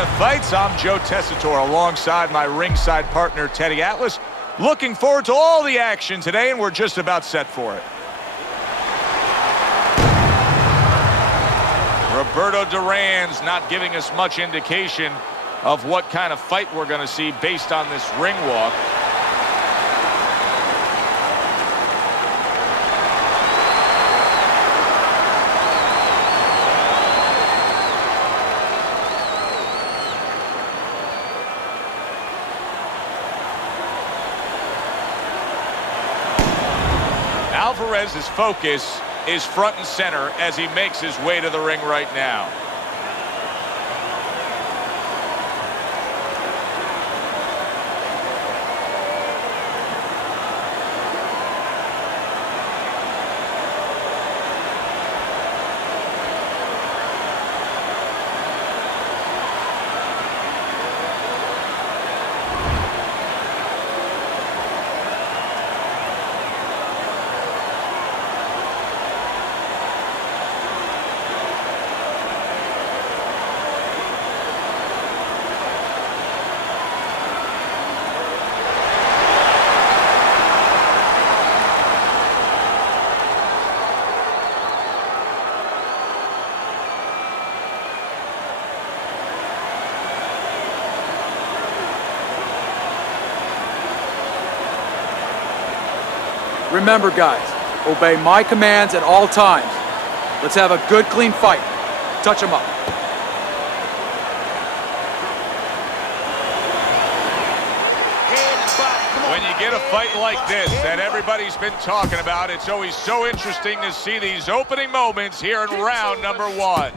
Planet Fights. I'm Joe Tessitore alongside my ringside partner, Teddy Atlas. Looking forward to all the action today, and we're just about set for it. Roberto Duran's not giving us much indication of what kind of fight we're going to see based on this ring walk. Alvarez's focus is front and center as he makes his way to the ring right now. Remember, guys, obey my commands at all times. Let's have a good, clean fight. Touch him up. When you get a fight like this that everybody's been talking about, it's always so interesting to see these opening moments here in round number one.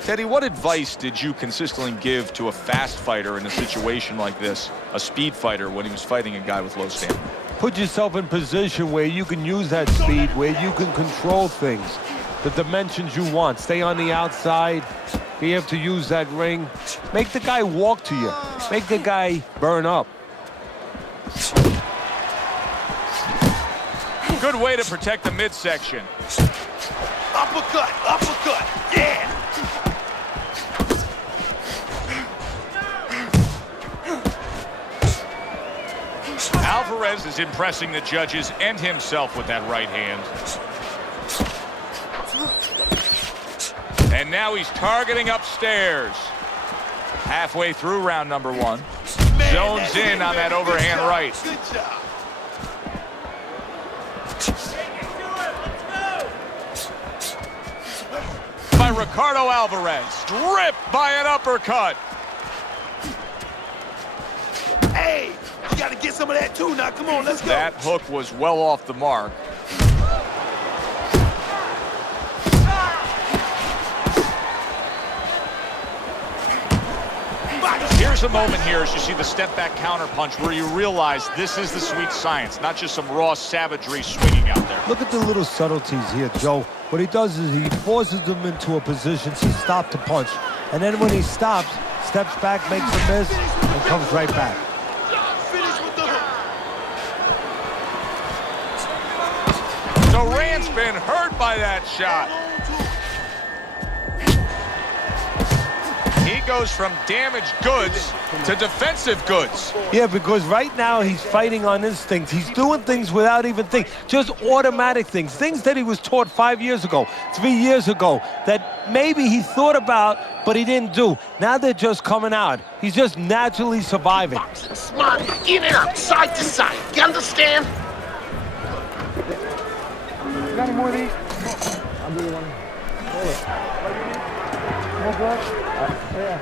Teddy, what advice did you consistently give to a fast fighter in a situation like this, a speed fighter, when he was fighting a guy with low stamina? Put yourself in position where you can use that speed, where you can control things, the dimensions you want. Stay on the outside, be able to use that ring. Make the guy walk to you. Make the guy burn up. Good way to protect the midsection. Uppercut, uppercut, yeah! Alvarez is impressing the judges and himself with that right hand. And now he's targeting upstairs. Halfway through round number one. Zones in on that overhand right. Good job. By Ricardo Alvarez. Stripped by an uppercut. Hey, you got to get some of that too now. Come on, let's go. That hook was well off the mark. Here's a moment here as you see the step back counter punch where you realize this is the sweet science, not just some raw savagery swinging out there. Look at the little subtleties here, Joe. What he does is he forces them into a position to stop the punch. And then when he stops, steps back, makes a miss, and comes right back. Finish with the hook. Duran's been hurt by that shot. He goes from damaged goods to defensive goods. Yeah, because right now he's fighting on instinct. He's doing things without even thinking. Just automatic things. Things that he was taught 5 years ago, 3 years ago, that maybe he thought about, but he didn't do. Now they're just coming out. He's just naturally surviving. Smart, in and out, side to side. You understand? You got any more of these? I'll give you one. Hold it. More blood? Yeah.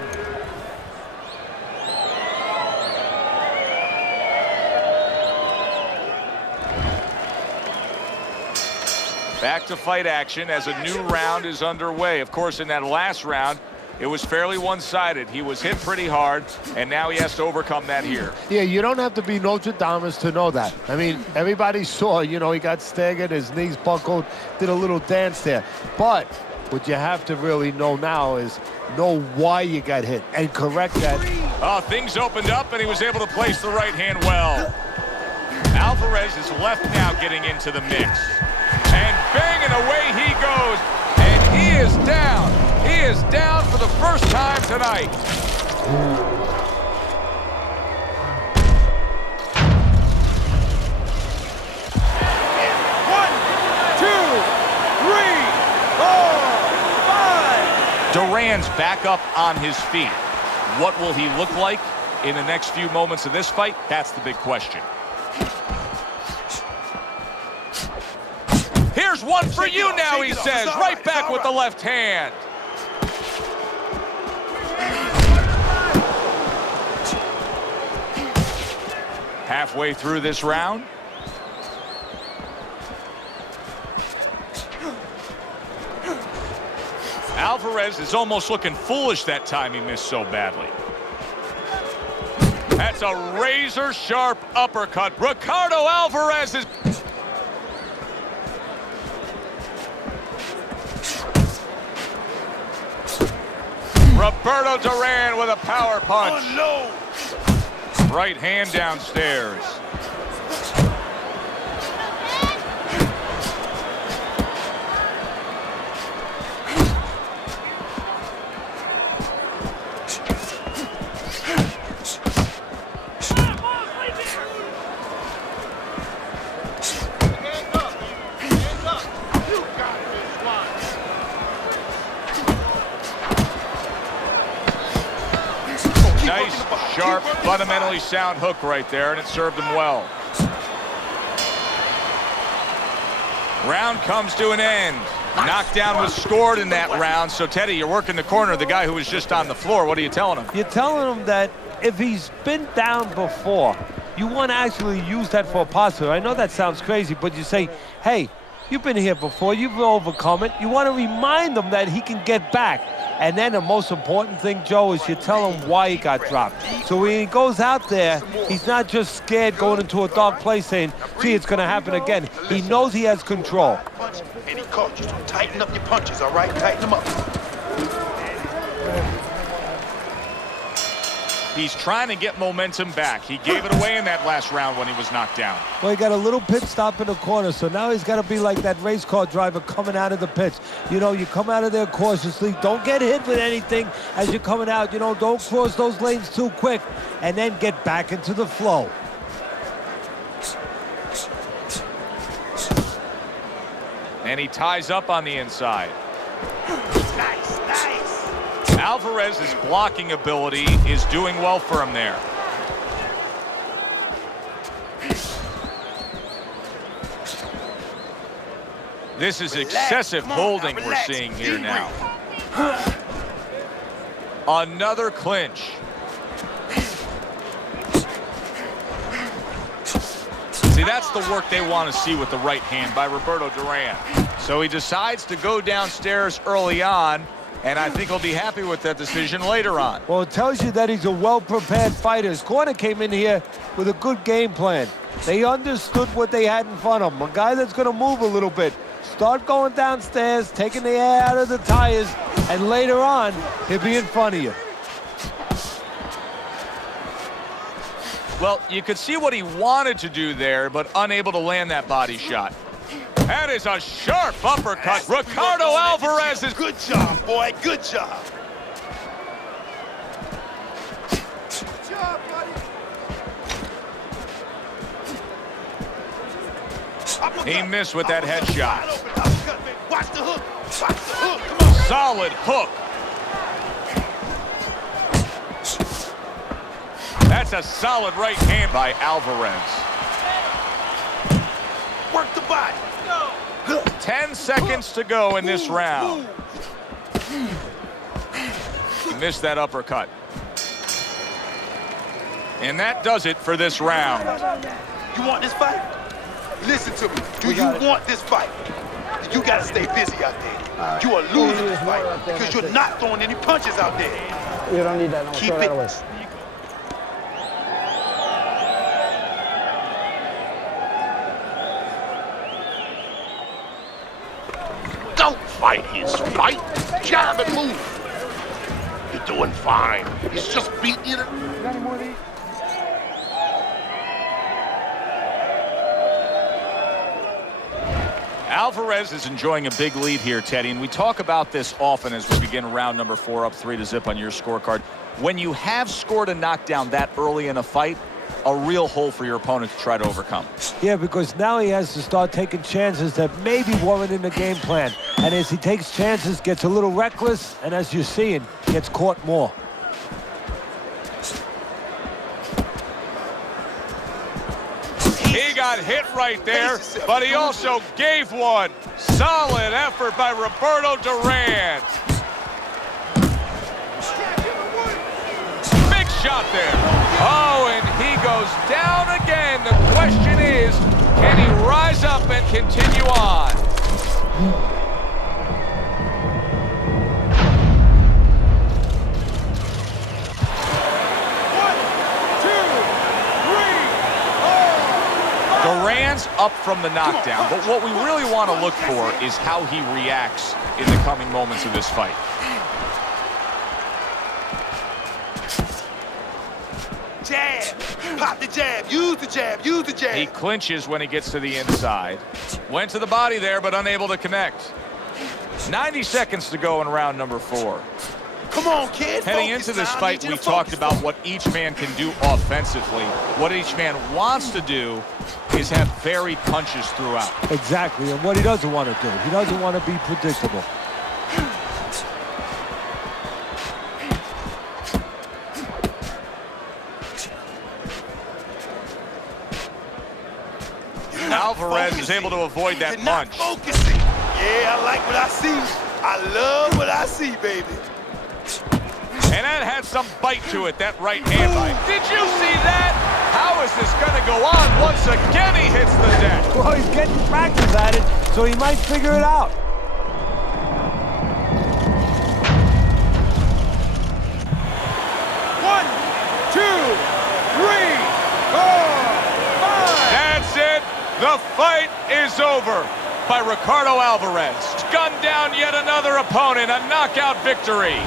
Back to fight action as a new round is underway. Of course, in that last round, it was fairly one-sided. He was hit pretty hard, and now he has to overcome that here. Yeah, you don't have to be Nostradamus to know that. I mean, everybody saw, you know, he got staggered, his knees buckled, did a little dance there. But what you have to really know now is know why you got hit and correct that. Oh, things opened up, and he was able to place the right hand well. Alvarez is left now getting into the mix. And bang, and away he goes. And is down. He is down for the first time tonight. Duran's back up on his feet. What will he look like in the next few moments of this fight? That's the big question. Here's one for you now, he says. Right back with the left hand. Halfway through this round. Alvarez is almost looking foolish that time he missed so badly. That's a razor-sharp uppercut. Ricardo Alvarez is... Roberto Duran with a power punch. Oh, no. Right hand downstairs. Nice, sharp, fundamentally sound hook right there, and it served him well. Round comes to an end. Knockdown was scored in that round. So, Teddy, you're working the corner of the guy who was just on the floor. What are you telling him? You're telling him that if he's been down before, you want to actually use that for a positive. I know that sounds crazy, but you say, hey, you've been here before. You've overcome it. You want to remind him that he can get back. And then the most important thing, Joe, is you tell him why he got dropped. So when he goes out there, he's not just scared going into a dark place saying, gee, it's going to happen again. He knows he has control. And he caught you, so tighten up your punches, all right? Tighten them up. He's trying to get momentum back. He gave it away in that last round when he was knocked down. Well, he got a little pit stop in the corner, so now he's got to be like that race car driver coming out of the pits. You know, you come out of there cautiously. Don't get hit with anything as you're coming out. You know, don't cross those lanes too quick, and then get back into the flow. And he ties up on the inside. Nice, nice. Alvarez's blocking ability is doing well for him there. This is excessive holding we're seeing here now. Another clinch. See, that's the work they want to see with the right hand by Roberto Duran. So he decides to go downstairs early on, and I think he'll be happy with that decision later on. Well, it tells you that he's a well-prepared fighter. His corner came in here with a good game plan. They understood what they had in front of him. A guy that's going to move a little bit. Start going downstairs, taking the air out of the tires, and later on, he'll be in front of you. Well, you could see what he wanted to do there, but unable to land that body shot. That is a sharp uppercut. Ricardo Alvarez is... Good job, boy. Good job. Good job, buddy. He missed with that headshot. Watch the hook. Watch the hook. Come on. Solid hook. That's a solid right hand by Alvarez. Work the body. 10 seconds to go in this round. He missed that uppercut. And that does it for this round. You want this fight? Listen to me. Do you want this fight? You got to stay busy out there. You are losing this fight because you're not throwing any punches out there. You don't need that. No, keep it. Don't fight his fight. Jab and move. You're doing fine. He's just beating you. Got any more of these? Alvarez is enjoying a big lead here, Teddy, and we talk about this often as we begin round number 4, up 3-0 on your scorecard. When you have scored a knockdown that early in a fight, a real hole for your opponent to try to overcome. Yeah, because now he has to start taking chances that maybe weren't in the game plan. And as he takes chances, gets a little reckless, and as you're seeing, gets caught more. He got hit right there, but he also gave one. Solid effort by Roberto Duran. Big shot there. Oh, and he goes down again. The question is, can he rise up and continue on? Duran's up from the knockdown, but what we really want to look for is how he reacts in the coming moments of this fight. Jab. Pop the jab. Use the jab. Use the jab. He clinches when he gets to the inside. Went to the body there, but unable to connect. 90 seconds to go in round number 4. Come on, kid. Heading into this fight, we talked about what each man can do offensively. What each man wants to do is have varied punches throughout. Exactly, and what he doesn't want to do. He doesn't want to be predictable. Alvarez is able to avoid that punch. Focusing. Yeah, I like what I see. I love what I see, baby. And that had some bite to it, that right hand. Did you see that? How is this going to go on? Once again, he hits the deck. Well, he's getting practice at it, so he might figure it out. One, two, three, four, five. That's it. The fight is over by Ricardo Alvarez. Gunned down yet another opponent, a knockout victory.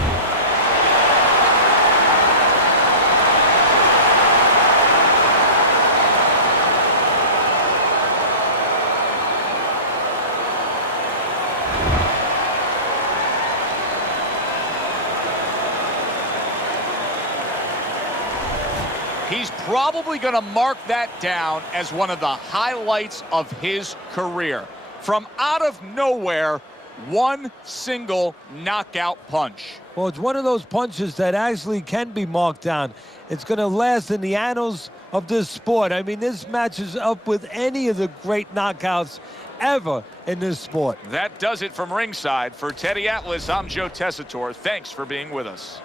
He's probably going to mark that down as one of the highlights of his career. From out of nowhere, one single knockout punch. Well, it's one of those punches that actually can be marked down. It's going to last in the annals of this sport. I mean, this matches up with any of the great knockouts ever in this sport. That does it from ringside. For Teddy Atlas, I'm Joe Tessitore. Thanks for being with us.